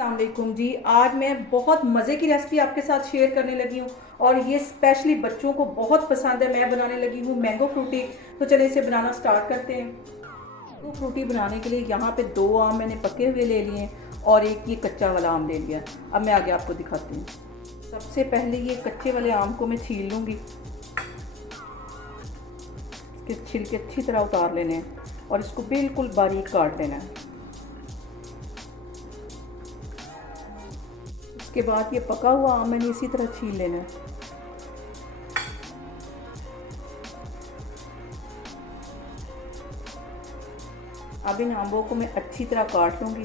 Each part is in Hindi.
अस्सलामुअलैकुम जी। आज मैं बहुत मज़े की रेसिपी आपके साथ शेयर करने लगी हूँ और ये स्पेशली बच्चों को बहुत पसंद है। मैं बनाने लगी हूँ मैंगो फ्रूटी। तो चलिए इसे बनाना स्टार्ट करते हैं। मैंगो फ्रूटी बनाने के लिए यहाँ पे 2 आम मैंने पके हुए ले लिए और एक ये कच्चा वाला आम ले लिया। अब मैं आगे आपको दिखाती हूँ। सबसे पहले ये कच्चे वाले आम को मैं छील लूँगी। इसके छिलके अच्छी तरह उतार लेने हैं और इसको बिल्कुल बारीक काट लेना है। उसके बाद ये पका हुआ आम मैंने इसी तरह छील लेना है। अब इन आंबों को मैं अच्छी तरह काट लूँगी।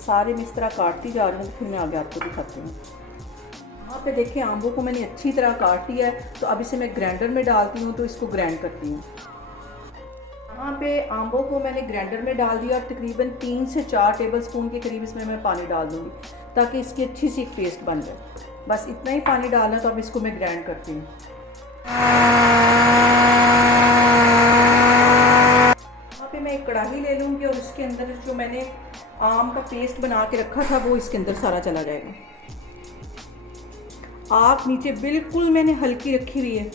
सारे मैं इस तरह काटती जा रही हूँ, फिर मैं आगे आपको दिखाती हूँ। यहाँ पे देखिए आंबों को मैंने अच्छी तरह काट लिया है। तो अब इसे मैं ग्राइंडर में डालती हूँ, तो इसको ग्राइंड करती हूँ। यहाँ पे आंबों को मैंने ग्राइंडर में डाल दिया और तकरीबन 3 से 4 टेबलस्पून के करीब इसमें मैं पानी डाल दूँगी ताकि इसकी अच्छी सी एक पेस्ट बन जाए। बस इतना ही पानी डालना है। तो अब इसको मैं ग्राइंड करती हूँ। यहाँ पे मैं एक कढ़ाई ले लूँगी और उसके अंदर जो मैंने आम का पेस्ट बना के रखा था वो इसके अंदर सारा चला जाएगा। आग नीचे बिल्कुल मैंने हल्की रखी हुई है।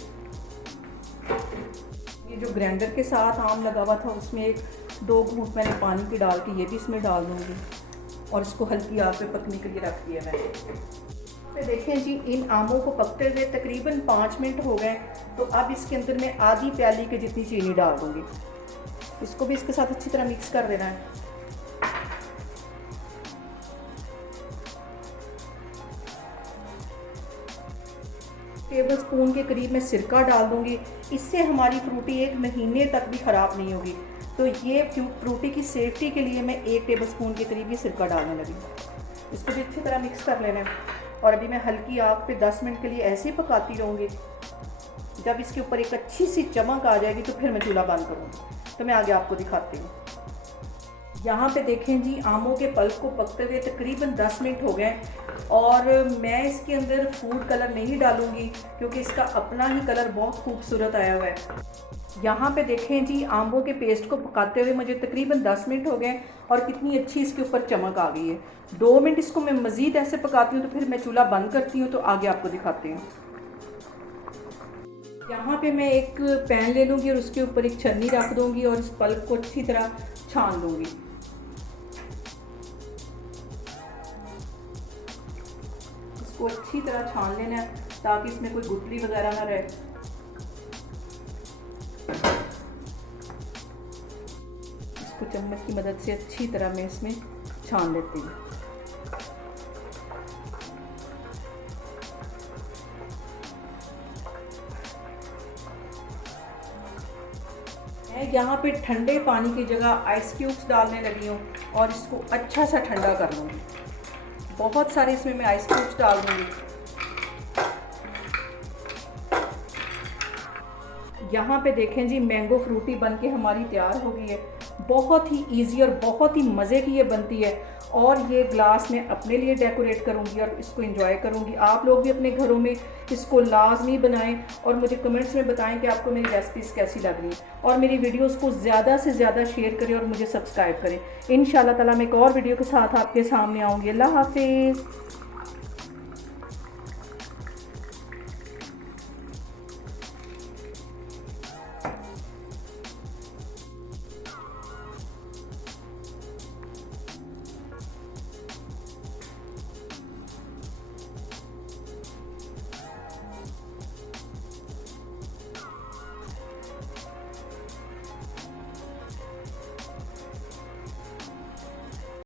ये जो ग्राइंडर के साथ आम लगा हुआ था उसमें 1-2 घूंट मैंने पानी की डाल के ये भी इसमें डाल दूँगी और इसको हल्की आग पे पकने के लिए रख दिया मैंने। तो देखें जी, इन आमों को पकते हुए तकरीबन 5 मिनट हो गए। तो अब इसके अंदर मैं आधी प्याली के जितनी चीनी डाल दूँगी। इसको भी इसके साथ अच्छी तरह मिक्स कर देना है। टेबलस्पून के करीब मैं सिरका डाल दूंगी। इससे हमारी फ्रूटी 1 महीने तक भी ख़राब नहीं होगी। तो ये फ्रूटी की सेफ्टी के लिए मैं 1 टेबलस्पून के करीब ही सिरका डालने लगी। इसको भी अच्छी तरह मिक्स कर लेना है और अभी मैं हल्की आग पे 10 मिनट के लिए ऐसे ही पकाती रहूँगी। जब इसके ऊपर एक अच्छी सी चमक आ जाएगी तो फिर मैं चूल्हा बंद करूँगी। तो मैं आगे आपको दिखाती हूँ। यहाँ पे देखें जी, आमों के पल्प को पकते हुए तकरीबन 10 मिनट हो गए और मैं इसके अंदर फूड कलर नहीं डालूँगी क्योंकि इसका अपना ही कलर बहुत खूबसूरत आया हुआ है। यहाँ पे देखें जी, आमों के पेस्ट को पकाते हुए मुझे तकरीबन 10 मिनट हो गए और कितनी अच्छी इसके ऊपर चमक आ गई है। 2 मिनट इसको मैं मज़ीद ऐसे पकाती हूँ तो फिर मैं चूल्हा बंद करती हूँ। तो आगे आपको दिखाती हूँ। यहाँ पे मैं एक पैन ले लूँगी और उसके ऊपर एक छन्नी रख दूँगी और इस पल्प को अच्छी तरह छान लूँगी। इसको अच्छी तरह छान लेना है ताकि इसमें कोई गुठली वगैरह ना रहे। इसको चम्मच की मदद से अच्छी तरह मैं इसमें छान लेती हूँ। मैं यहाँ पे ठंडे पानी की जगह आइस क्यूब्स डालने लगी हूँ और इसको अच्छा सा ठंडा कर लूँगी। बहुत सारे इसमें मैं आइस क्यूब्स डाल दूँगी। यहाँ पे देखें जी, मैंगो फ्रूटी बन के हमारी तैयार हो गई है। बहुत ही इजी और बहुत ही मज़े की ये बनती है और ये ग्लास में अपने लिए डेकोरेट करूँगी और इसको एंजॉय करूँगी। आप लोग भी अपने घरों में इसको लाजमी बनाएं और मुझे कमेंट्स में बताएं कि आपको मेरी रेसिपीज़ कैसी लग रही हैं और मेरी वीडियोस को ज़्यादा से ज़्यादा शेयर करें और मुझे सब्सक्राइब करें। इंशाल्लाह ताला मैं एक और वीडियो के साथ आपके सामने आऊँगी। अल्लाह हाफिज़।